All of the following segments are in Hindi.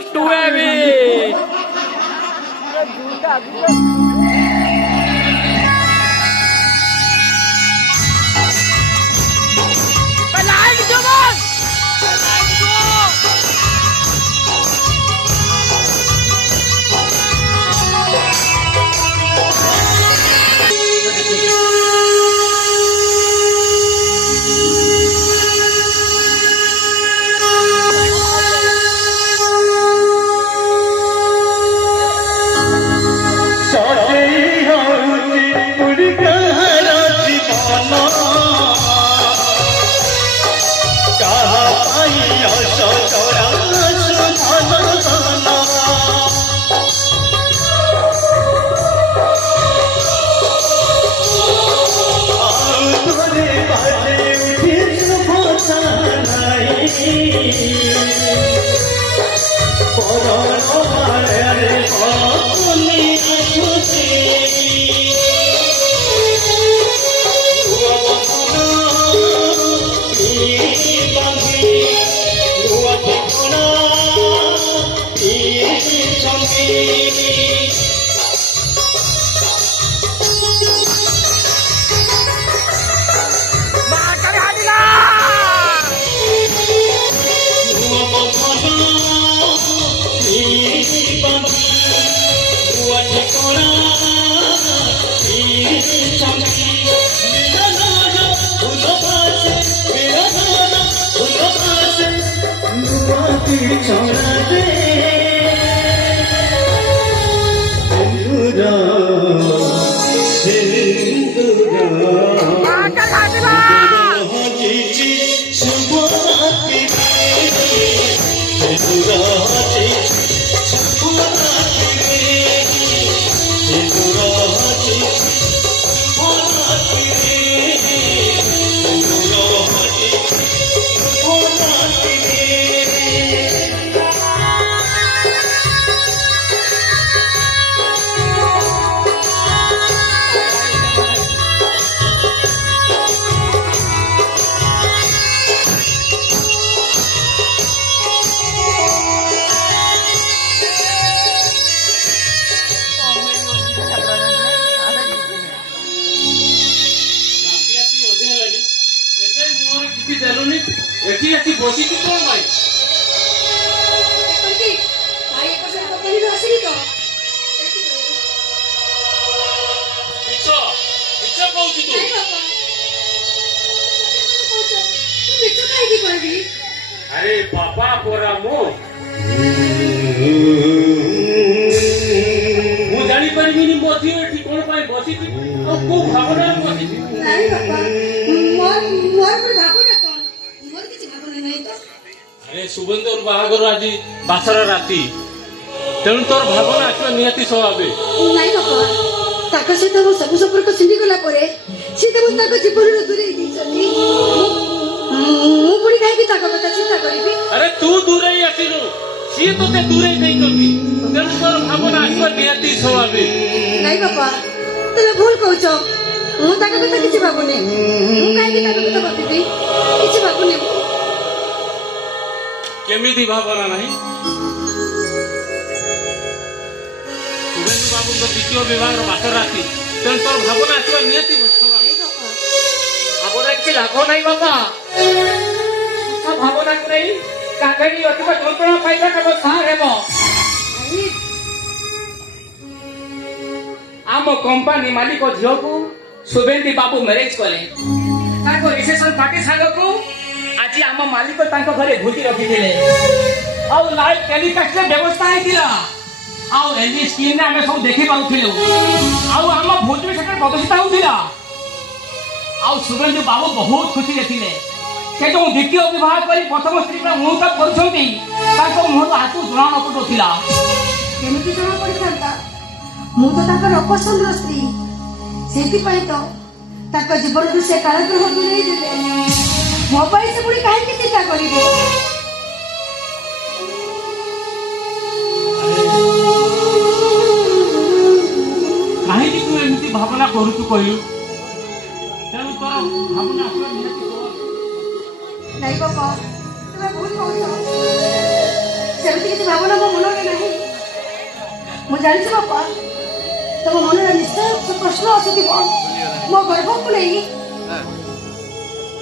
Just to heavy. अरे बाबा पोरा मो मु जानी परिबिनी बसी एठी कोन पाई बसी थी और को भावना बसी थी नहीं बाबा मोर पर भावना कोन मोर किछि भावना नहीं तो अरे सुबंदर बाहागर आज बासरा राती तेणु तोर भावना आसवा नियति स्वाभाविक नहीं बाबा ताका से तो सब संपर्क छिंडी गला परे सीधे मु ताका जीवन रो दूरे दी चली मु पुणी काहे ताका कथा चिंता करिबी अरे तू दूर ही आसिनु सी तो ते दूर ही नहीं करबी तेणु तोर भावना आसवा नियति स्वाभाविक नहीं बाबा तले भूल कहउछो मु ताका कथा किछि भाबुनी मु काहे ताका कथा भाबिबी किछि भाबुनी केमिति भावना नहीं सुरेंद्र बाबू को द्वितीय विवाह बासर राति तेणु तोर भावना आसवा नियति भावना किसी लाभ नहीं बाबा भावना को नहीं कागरी अधिक যন্ত্রণা পাইবা কেবল সার হেব आम कंपनी मालिक झील को शुभेंदी बाबू मैरेज कले रिसेप्शन पार्टी सांग को आज आम मालिक घरे भोजी रखी लाइव टेलीकास्ट व्यवस्था होता एलईडी स्क्रीन आम सब देखी पाऊँ आम भोजी से प्रदर्शित होता शुभेंदु बाबू बहुत खुशी थे से जो द्वितीय विवाह कर प्रथम स्त्री मुहूर्त कर मुहूर्त हाथ जना न पड़ूला केमिति जना पड़ता मु तो ताकर अपसंद स्त्री सेति तो ताक जीवन से कारागृह दूरे देले मो पाई से पुणी काहे चिंता करिवे कहीं तू एमती भावना करू कहलु तेणु तोर भावना आसवा नियति नहीं बाबा तुम्हें भूल कहू ସେମିତି କିଛି ଭାବନା ମୋ ମନରେ ନାହିଁ। ମୁଁ ଜାଣିଛି ବାପା, ତମ ମନରେ ନିଶ୍ଚୟ ପ୍ରଶ୍ନ ଆସୁଥିବ ମୋ ଗର୍ଭକୁ ନେଇ।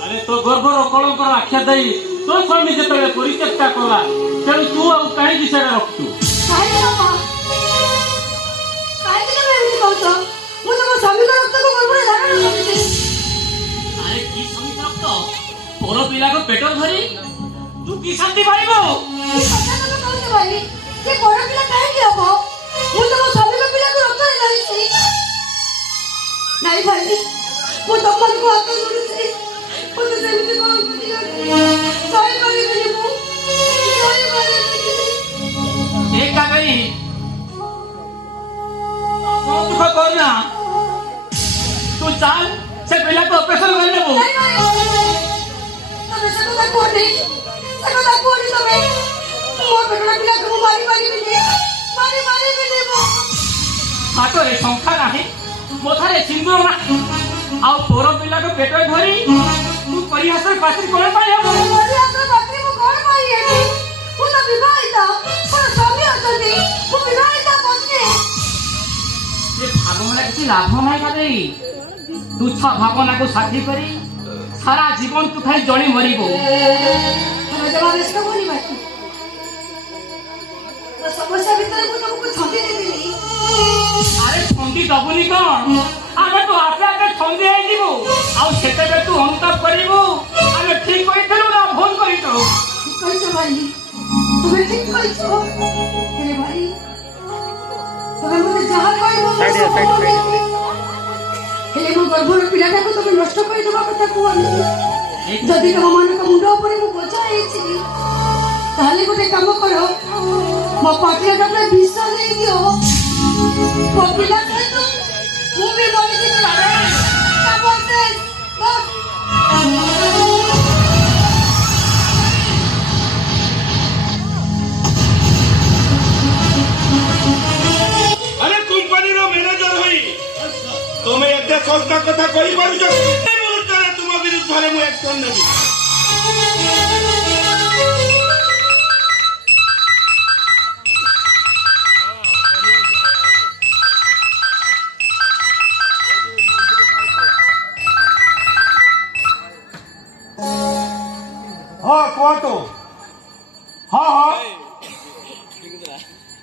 ଆରେ ତୋ ଗର୍ଭର କଳଙ୍କର ଆଖ୍ୟା ଦେଇ ତୋ ସ୍ୱାମୀ ଯେତେବେଳେ ପରିଚେଷ୍ଟା କଲା, ତେଣୁ ତୁ ଆଉ କାହିଁକି ସେଟା ରଖୁଛୁ? କାହିଁକି ବାପା, କାହିଁକି ତମେ ଏମିତି କହୁଛ? ମୁଁ ତମ ସ୍ୱାମୀଙ୍କ ରକ୍ତକୁ ଗର୍ଭରେ ଧାରଣ କରିଛି। ଆରେ କି ସ୍ୱାମୀ ରକ୍ତ? ପର ପିଲାକୁ ପେଟ ଧରି ତୁ କି ଶାନ୍ତି ପାଇବୁ? କି କଥା ତମେ କହୁଛ ଭାଇ? ସେ ପର ପିଲା କାହିଁକି ହବ? ମୁଁ ତମ ସ୍ୱାମୀଙ୍କ ପିଲାକୁ ରକ୍ତରେ ଧରିଛି। ନାଇଁ ଭାଇ, ମୁଁ ତମମାନଙ୍କୁ ହାତ ଯୋଡୁଛି, ମୋତେ ସେମିତି କରନ୍ତୁନି। ସହିପାରିବିନି, ମୁଁ ସହିପାରିବିନି। ଏ କାବେରୀ ଦୁଃଖ କରନା, ତୁ ଚାଲ ସେ ପିଲାକୁ ଅପରେସନ କରିଦେବୁ। ନାଇଁ ଭାଇ, ତମେ ସେ କଥା କୁହନି, ସେ କଥା କୁହନି ତମେ। ମୋ ପେଟର ପିଲାକୁ ମୁଁ ମାରିପାରିବିନି ମୁଁ। ହାତରେ ଶଙ୍ଖା ନାହିଁ, ମଥାରେ ସିନ୍ଦୁର ନାହିଁ, ଆଉ ତୋର ପିଲାକୁ ପେଟରେ ଧରି ତୁ ପରିହାସରେ ପାଚି କଣ ପାଇଁ ହବ? ପରିହାସର ପାତ୍ରୀ ମୁଁ କଣ ପାଇଁ ହେବି? ମୁଁ ତ ବିବାହିତା, ମୋର ସ୍ୱାମୀ ଅଛନ୍ତି, ମୁଁ ବିବାହିତା ପତ୍ନୀ। ସେ ଭାବନା କିଛି ଲାଭ ନାହିଁ କାବେରୀ। ତୁଚ୍ଛ ଭାବନାକୁ ସାଥୀ କରି ସାରା ଜୀବନ ତୁ ଖାଲି ଜଣେ ମରିବୁ। ତମେ ଜମା ବ୍ୟସ୍ତ ହୁଅନି ଭାଇ। ସମସ୍ୟା ଭିତରେ ମୁଁ ତମକୁ ଛନ୍ଦି ଦେବିନି। ଆରେ ଠଙ୍ଗି ଦବୁନି କଣ? ଆମେ ତୁ ଆପେ ଆପେ ଠଙ୍ଗି ହେଇଯିବୁ, ଆଉ ସେତେବେଳେ ତୁ ଅନୁତାପ କରିବୁ ଆମେ ଠିକ କରିଥିଲୁ ନା ଭୁଲ କରିଛୁ। ଠିକ କହିଛ ଭାଇ, ତୁମେ ଠିକ କହିଛ। ହେଲେ ଭାଇ, ତମେ ମୋତେ ଯାହା କହିବ ମୁଁ ସବୁ ଶୁଣିବି। ହେଲେ ମୋ ଗର୍ଭର ପିଲାଟାକୁ ତମେ ନଷ୍ଟ କରିଦେବା କଥା କୁହନି। ଯଦି ତମ ମାନଙ୍କ ମୁଣ୍ଡ ଉପରେ ମୁଁ ବୋଝ ହେଇଛି, ତାହେଲେ ଗୋଟେ କାମ କର, ମୋ ପାଟିରେ ପୁରା ବିଷ ଦେଇଦିଅ। ମୋ ପିଲା ସହିତ ମୁଁ ବି ମରିଯିବି। କାମ ଶେଷ, ବସ୍। अरे कंपनी मैनेजर होई तुम्हें एते सस्ता कथा कहि पारुछ? ए मुहूर्तरे तुम विरुद्ध मु एक्शन नेबी। हाँ कहतु। हाँ हाँ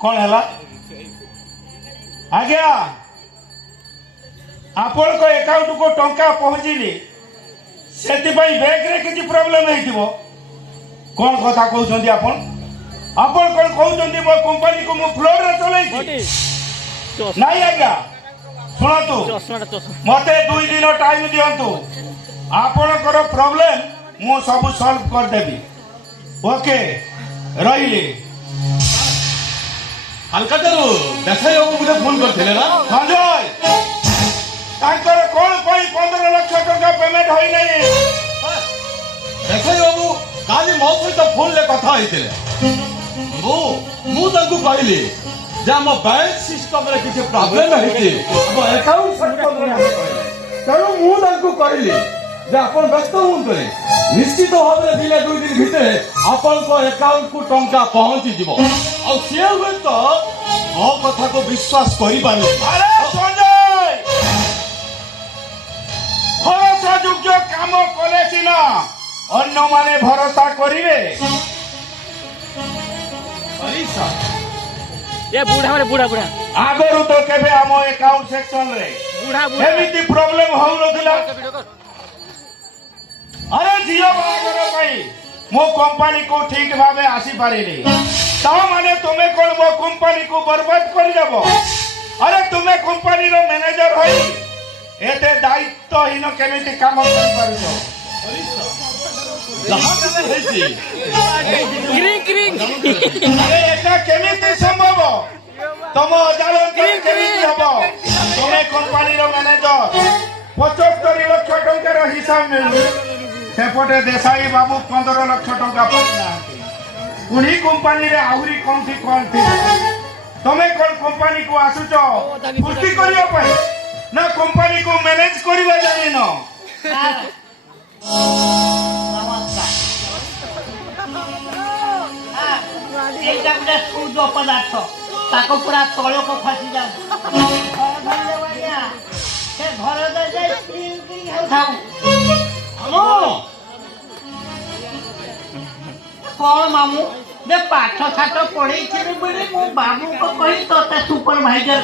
कौन है? आज्ञा आपण को अकाउंट को टंका पहुंचीनी से बैंक रे किसी प्रॉब्लम नहीं थिबो। कौन कथा कहउछंती आपण? आपण कौन कहउछंती मो कंपनी को मो फ्लोर रे चलाई नहीं? आज्ञा सुनतु, मते 2 दिन टाइम दियंतु, आपणकर प्रॉब्लम मु सब सॉल्व कर देबी। ओके रहिली। अलकाटारू देखाई मुझे फोन करते ना संजय तांकर कौन कोई 15 लाख टका पेमेंट होई नहीं? देखाई बाबू काली मो सहित फोन ले कथा होते मु कहली जे आम बैंक सिस्टम रे किसी प्रॉब्लम होती अकाउंट सिस्टम तेणु मुझे कहली जे आप व्यस्त हूँ निश्चित भाव में दिले 2 दिन भितर आपण अकाउंट को टंका पहुंची जीव सी हुए तो मो कथा को विश्वास कर पारे। अरे संजय भरोसा योग्य काम कले सिना अन्य माने भरोसा करिवे। ये बूढ़ा मारे बूढ़ा बूढ़ा आगरु तो केबे हम अकाउंट सेक्शन रे बूढ़ा एमिति प्रॉब्लम हो नथिला। अरे जियो बागर भाई मो कंपनी को ठीक भावे आसी पारिनी ता माने तुमे कोन मो कंपनी को बर्बाद कर देबो? अरे तुमे कंपनी रो मैनेजर होई एते दायित्वहीन केमिति काम कर पारुछो? अरे एटा केमिति संभव? तुम अजानत केमिति हबो? तुमे कंपनी रो मैनेजर 75 लाख टंकार हिसाब मिलु सेपटे देसाई बाबू 15 लाख टंका पाइना पुणी कंपनी रे आहुरी कौन थी तमे कौन कंपनी को आसुच फुर्ती करियो पय ना कंपनी को मैनेज करिवा जानि न? এইটা গোটে ସୌଦ ପଦାର୍ଥ ତାକୁ ପୁରା ତଳକୁ ଖସି ଯାଉ ଘର ଧରିଲେ ଆଜ୍ଞା ସେ ଘର ଯାଇ କ୍ଲିନ୍ କ୍ଲିନ୍ ହେଉଥାଉ କଣ ମାମୁଁ ଯେ ପାଠ ସାଠ ପଢେଇଥିଲି ବୋଲି ମୋ ବାବୁଙ୍କୁ କହି ତୋତେ ସୁପରଭାଇଜର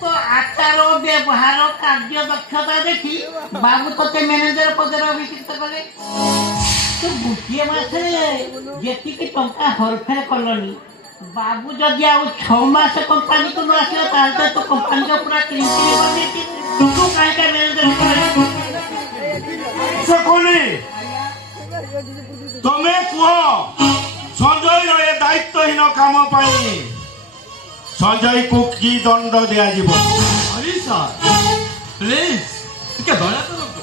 ତ ଆଚାର ବ୍ୟବହାର କାର୍ଯ୍ୟ ଦକ୍ଷତା ଦେଖି ବାବୁ ତୋତେ ମ୍ୟାନେଜର ପଦରେ ଅଭିଷିକ୍ତ କଲେ ତୁ ଗୋଟିଏ ମାସରେ ଯେତିକି ଟଙ୍କା ହରଫେର କଲନି ବାବୁ ଯଦି ଆଉ 6 ମାସ କମ୍ପାନୀକୁ ନ ଆସିବ ତାହେଲେ ତ କମ୍ପାନୀର ପୁରା କ୍ଲିନ୍ କରିଦେଇଛି ତୁ କାହିଁକି ମ୍ୟାନେଜର ଶକୁନି ତମେ କୁହ ସଞ୍ଜୟର ଏ ଦାୟିତ୍ୱହୀନ କାମ ପାଇଁ ସଞ୍ଜୟକୁ କି ଦଣ୍ଡ ଦିଆଯିବ? ଆରେ ସାର୍ ପ୍ଲିଜ ଟିକେ ଦୟା କରନ୍ତୁ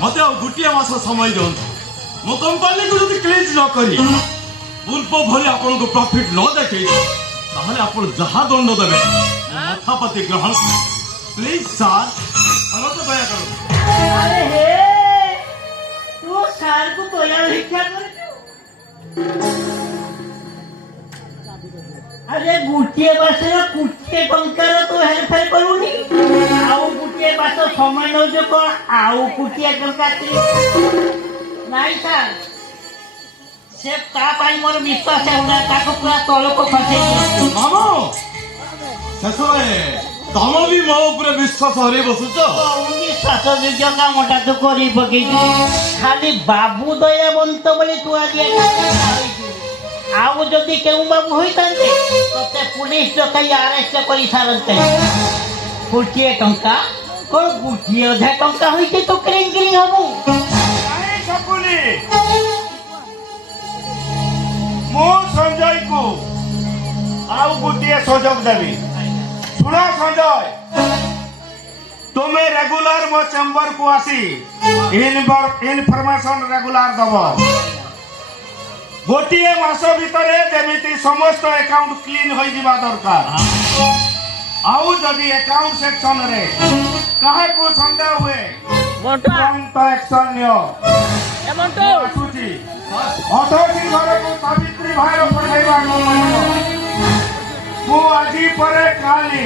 ମତେ ଆଉ ଗୋଟିଏ ମାସ ସମୟ ଦିଅନ୍ତୁ ମୋ କମ୍ପାନୀକୁ ଯଦି କ୍ଲିଜ ନ କରି ପୂର୍ବ ଭଳି ଆପଣଙ୍କୁ ପ୍ରଫିଟ ନ ଦେଖେଇ ତାହେଲେ ଆପଣ ଯାହା ଦଣ୍ଡ ଦେବେ ମଥାପତି ଗ୍ରହଣ ପ୍ଲିଜ ସାର୍ ମତେ ଦୟା କରନ୍ତୁ ଆରେ ହେ ତୁ ସାରକୁ ଦୟା ଭିକ୍ଷା କରିଛୁ ଆରେ ଗୋଟିଏ ମାସର କୋଟିଏ ଟଙ୍କାର ତୁ ହେରଫେର କରୁନି ଆଉ ଗୋଟିଏ ମାସ ସମୟ ନେଉଛୁ କଣ ଆଉ କୋଟିଏ ଟଙ୍କା ନାଇଁ ସାର୍ ସେ ତା ପାଇଁ ମୋର ବିଶ୍ୱାସ ହେଉନା ତାକୁ ପୁରା ତଳକୁ ଖସେଇ ମାମୁ ଶେଷରେ ତମ ବି ମୋ ଉପରେ ବିଶ୍ୱାସ ହରେଇ ବସୁଛ ବିଶ୍ୱାସ ଯୋଗ୍ୟ କାମଟା ତୁ କରି ପକେଇଛୁ ଖାଲି ବାବୁ ଦୟାବନ୍ତ ବୋଲି ତୁ ଆଜି ଆଉ ଯଦି କେଉଁ ବାବୁ ହୋଇଥାନ୍ତେ ତତେ ପୁଲିସ ଡକାଇ ଆରେଷ୍ଟ କରି ସାରନ୍ତେ କୋଟିଏ ଟଙ୍କା କଣ ଗୋଟିଏ ଅଧା ଟଙ୍କା ହୋଇଛି ତୁ କ୍ରିଂ କ୍ରିଂ ହବୁ କାହିଁ ଶକୁନି ମୁଁ ସଞ୍ଜୟକୁ ଆଉ ଗୋଟିଏ ସୁଯୋଗ ଦେବି ଶୁଣ ସଞ୍ଜୟ ତୁମେ ରେଗୁଲାର ମୋ ଚେମ୍ବରକୁ ଆସି ଇନଫର୍ମେସନ ରେଗୁଲାର ଦବ ଗୋଟିଏ ମାସ ଭିତରେ ଯେମିତି ସମସ୍ତ ଆକାଉଣ୍ଟ କ୍ଲିନ୍ ହୋଇଯିବା ଦରକାର ଆଉ ଯଦି ଆକାଉଣ୍ଟ ସେକ୍ସନରେ କାହାକୁ ସନ୍ଦେହ ହୁଏ ତୁରନ୍ତ ଆକ୍ସନ ନିଅ ଆସୁଛି 18 ଘରକୁ ସାବିତ୍ରୀ ଭାଇର ପଠାଇବାକୁ ପଡ଼ିବ ମୁଁ ଆଜି ପରେ କାଲି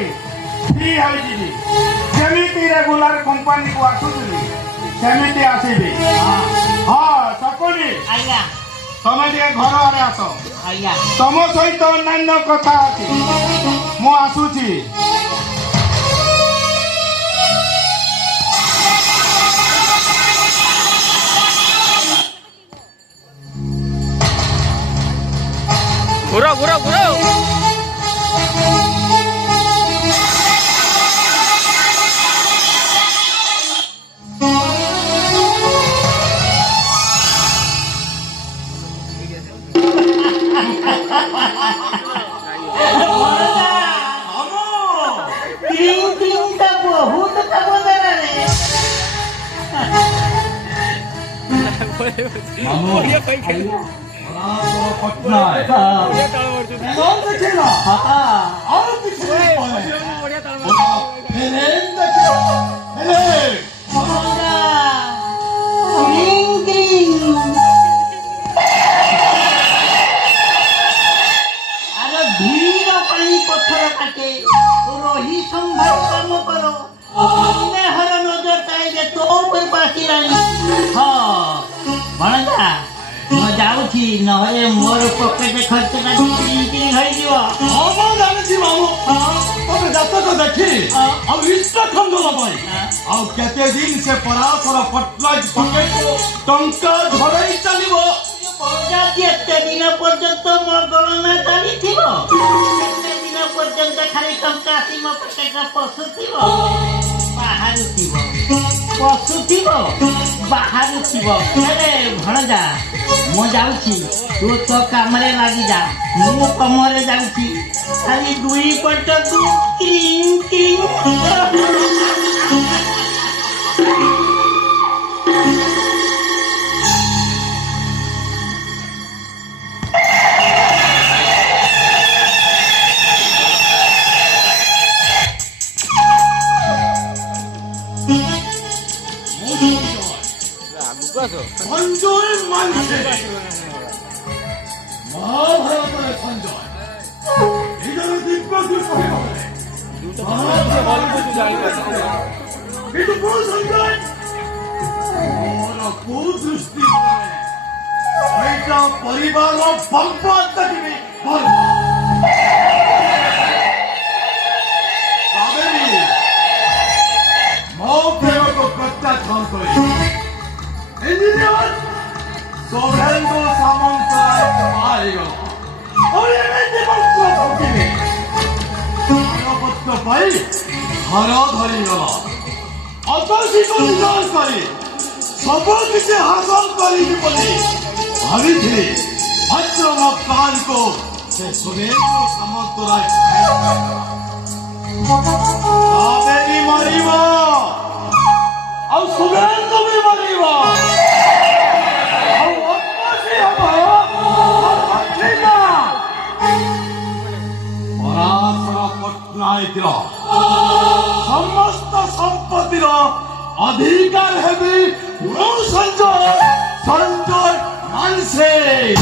ଫ୍ରି ହୋଇଯିବି ଯେମିତି ରେଗୁଲାର କମ୍ପାନୀକୁ ଆସୁଥିଲି ସେମିତି ଆସିବି ହଁ ଶକୁନି ଆଜ୍ଞା ତମେ ଟିକେ ଘର ଆଡ଼େ ଆସ ଆଜ୍ଞା ତମ ସହିତ ଅନ୍ୟାନ୍ୟ କଥା ଅଛି ମୁଁ ଆସୁଛି ঘুরো ঘুরো ঘুরো ବହୁତ କାମ ଦେଲାରେ ମାମୁ ପଟ୍ଟନାୟକ ଆଉ କିଛି ଧୀର ପାଣି ପଥର କାଟେ ରହି ସମ୍ଭାଳ କାମ କର ହର ନଜର ତାଇରେ ତୋ ଉପରେ ବାସିଲାଣି ହଁ ଭଣଜା ମୁଁ ଯାଉଛି ନହେଲେ ମୋର ପକେଟ ଖର୍ଚ୍ଚଟା ହେଇଯିବ ହଁ ମୁଁ ଜାଣିଛି ମାମୁ ତମେ ଜାତକ ଦେଖି ଆଉ ଇନଷ୍ଟ୍ରକ୍ସନ ଦେବା ପାଇଁ ଆଉ କେତେ ଦିନ ସେ ପରାଶର ପଟ୍ଟନାୟକ ପକେଟରୁ ଟଙ୍କା ଝଡ଼େଇ ଚାଲିବ ଯେତେ ଦିନ ପର୍ଯ୍ୟନ୍ତ ମୋ ଗଣନା ଚାଲିଥିବ ସେତେ ଦିନ ପର୍ଯ୍ୟନ୍ତ ଖାଲି ଟଙ୍କା ଆସି ମୋ ପକେଟରେ ପଶୁଥିବ ବାହାରୁଥିବ ହେଲେ ଭଣଜା ମୁଁ ଯାଉଛି ତୁ ତୋ କାମରେ ଲାଗିଯା ମୁଁ କାମରେ ଯାଉଛି ଖାଲି ଦୁଇ ପଟକୁ କ୍ଲିଂ କ୍ଲିଂ সঞ্জয় মানছে ମହାଭାରତରେ ସଞ୍ଜୟ ନିଜର ଦିବ୍ୟକୁ କହିବାରେ କିନ୍ତୁ ମୁଁ ସଞ୍ଜୟ ମୋର କୁଦୃଷ୍ଟି ଏଇଟା ପରିବାରର ବର୍ବାଦ ଦେଖିବି କାବେରୀ ମୋ ପ୍ରେମକୁ ପ୍ରତ୍ୟାଖ୍ୟାନ କରି ଇଞ୍ଜିନିୟର ସୌଭେନ୍ଦୁ ସାମନ୍ତରାୟ ମାରିଗଲା ଆଉ ଏମିତି ବର୍ଷ ଭୋଗିବେ ପତ୍ର ପାଇ ଘର ଧରିଗଲା ଅତର୍କିତ ବିଚାର କରି ସବୁ କିଛି ହାସଲ କରିବି ବୋଲି ଭାବିଥିଲି ମାତ୍ର ମୋ ପ୍ରାଣକୁ ସେ ସୁରେନ୍ଦ୍ର ସାମନ୍ତରାୟ କାବେରୀ ମାରିବ ଆଉ ସୁରେନ୍ଦ୍ର ବି ମାରିବ ଆଉ ଅତ୍ୟାସୀ ହବ ପରାଶର ପଟ୍ଟନାୟକର ସମସ୍ତ ସମ୍ପତ୍ତିର ଅଧିକାର ହେବି ମୁଁ ସଞ୍ଜୟ ମାଂସେ